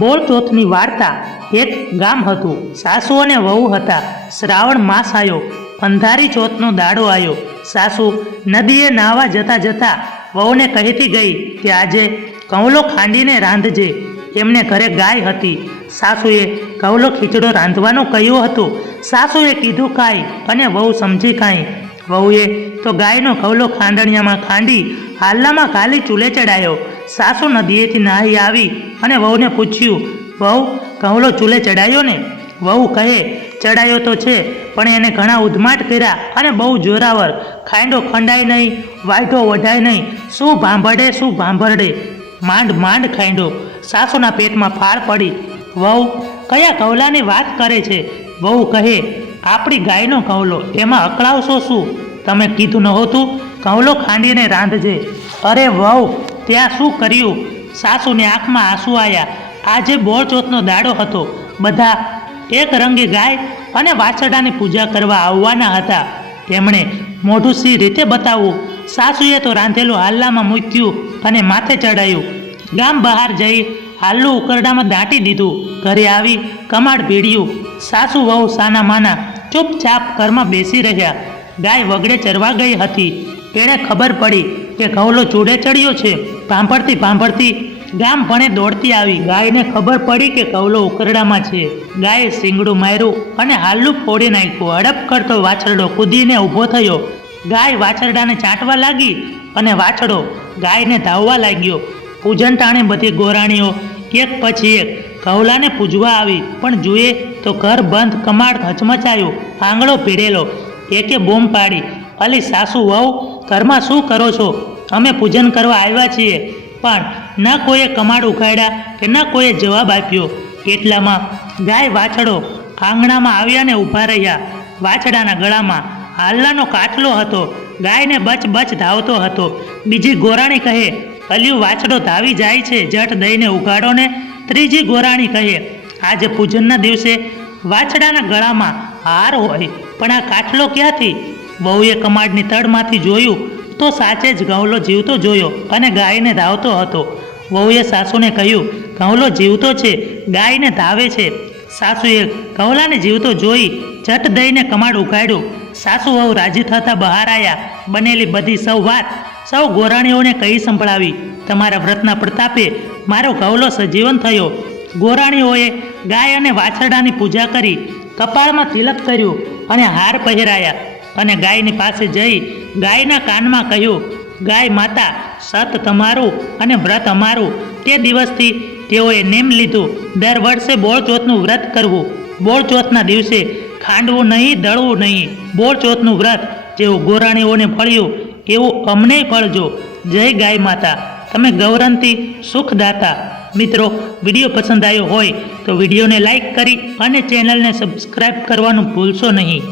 બોળ ચોથની વાર્તા। એક ગામ હતું, સાસુ અને વહુ હતા। શ્રાવણ માસ આવ્યો, અંધારી ચોથનો દાડો આવ્યો। સાસુ નદીએ નાહવા જતા જતા વહુને કહેતી ગઈ કે આજે કવલો ખાંડીને રાંધજે। એમને ઘરે ગાય હતી। સાસુએ કવલો ખીચડો રાંધવાનું કહ્યું હતું। સાસુએ કીધું કાંઈ અને વહુ સમજી કાંઈ। વહુએ તો ગાયનો કવલો ખાંડણિયામાં ખાંડી હાલનામાં ઘાલી ચૂલે ચડાયો। સાસુ નદીએથી નાહી આવી અને વહુને પૂછ્યું, વહુ કવલો ચૂલે ચડાયો ને? વહુ કહે, ચડાયો તો છે, પણ એને ઘણા ઉધમાટ કર્યા અને બહુ જોરાવર। ખાંડો ખંડાય નહીં, વાયઢો વઢાય નહીં, શું ભાંભરડે, માંડ માંડ ખાંડો। સાસુના પેટમાં ફાળ પડી। વહુ કયા કવલાની વાત કરે છે? વહુ કહે, આપણી ગાયનો કવલો, એમાં અકળાવશો શું? તમે કીધું નહોતું કવલો ખાંડીને રાંધજે? અરે વહુ, ત્યાં શું કર્યું? સાસુની આંખમાં આંસુ આવ્યા। આજે બોળચોથનો દાડો હતો। બધા એક રંગે ગાય અને વાછરડાની પૂજા કરવા આવવાના હતા। તેમણે મોઢું સી રીતે બતાવવું? સાસુએ તો રાંધેલું હાલ્લામાં મૂક્યું અને માથે ચડાયું। ગામ બહાર જઈ હાલ્લું ઉકરડામાં દાટી દીધું। ઘરે આવી કમાડ ભીડ્યું। સાસુ વહુ સાના માના ચૂપચાપ ઘરમાં બેસી રહ્યા। ગાય વગડે ચરવા ગઈ હતી। તેણે ખબર પડી કે કવલો ચૂડે ચડ્યો છે। ભાંભરતી ગામ ભણે દોડતી આવી। ગાયને ખબર પડી કે કવલો ઉકરડામાં છે। ગાયે શીંગડું માર્યું અને હાલ્લું ફોડી નાખ્યું। હડપ કરતો વાછરડો કૂદીને ઊભો થયો। ગાય વાછરડાને ચાટવા લાગી અને વાછડો ગાયને ધાવવા લાગ્યો। પૂજન ટાણે બધી ગોરાણીઓ એક પછી એક કવલાને પૂજવા આવી, પણ જુએ તો ઘર બંધ, કમાડ હચમચાયું, આંગળો ભીડેલો। એકે બૂમ પાડી, અલી સાસુ વહુ, ઘરમાં શું કરો છો? અમે પૂજન કરવા આવ્યા છીએ। પણ ન કોઈએ કમાડ ઉઘાડ્યા કે ન કોઈએ જવાબ આપ્યો। એટલામાં ગાય વાછડો આંગણામાં આવ્યા ને ઊભા રહ્યા। વાછડાના ગળામાં હાલનાનો કાટલો હતો। ગાયને બચ બચ ધાવતો હતો। બીજી ગોરાણી કહે, અલિયું વાછડો ધાવી જાય છે, જટ દઈને ઉઘાડો ને। ત્રીજી ગોરાણી કહે, આજે પૂજનના દિવસે વાછડાના ગળામાં હાર હોય, પણ આ કાટલો ક્યાંથી? વહુએ કમાડની તળમાંથી જોયું તો સાચે જ કવલો જીવતો જોયો અને ગાયને ધાવતો હતો। વહુએ સાસુને કહ્યું, કવલો જીવતો છે, ગાયને ધાવે છે। સાસુએ કવલાને જીવતો જોઈ જટ દઈને કમાડ ઉઘાડ્યું। સાસુ વહુ રાજી થતાં બહાર આવ્યા। બનેલી બધી સૌ વાત સૌ ગોરાણીઓને કહી સંભળાવી। તમારા વ્રતના પ્રતાપે મારો કવલો સજીવન થયો। ગોરાણીઓએ ગાય અને વાછરડાની પૂજા કરી, કપાળમાં તિલક કર્યું અને હાર પહેરાયા અને ગાયની પાસે જઈ ગાયના કાનમાં કહ્યું, ગાય માતા, સત તમારું અને વ્રત અમારું। તે દિવસથી તેઓએ નેમ લીધું, દર વર્ષે બોળચોથનું વ્રત કરવું। બોળચોથના દિવસે ખાંડવું નહીં, દળવું નહીં। બોળચોથનું વ્રત જેવું ગોરાણીઓને ફળ્યું એવું અમને ફળજો। જય ગાય માતા, તમે ગૌરંતી સુખદાતા। મિત્રો, વિડીયો પસંદ આવ્યો હોય તો વિડીયોને લાઈક કરી અને ચેનલને સબસ્ક્રાઈબ કરવાનું ભૂલશો નહીં।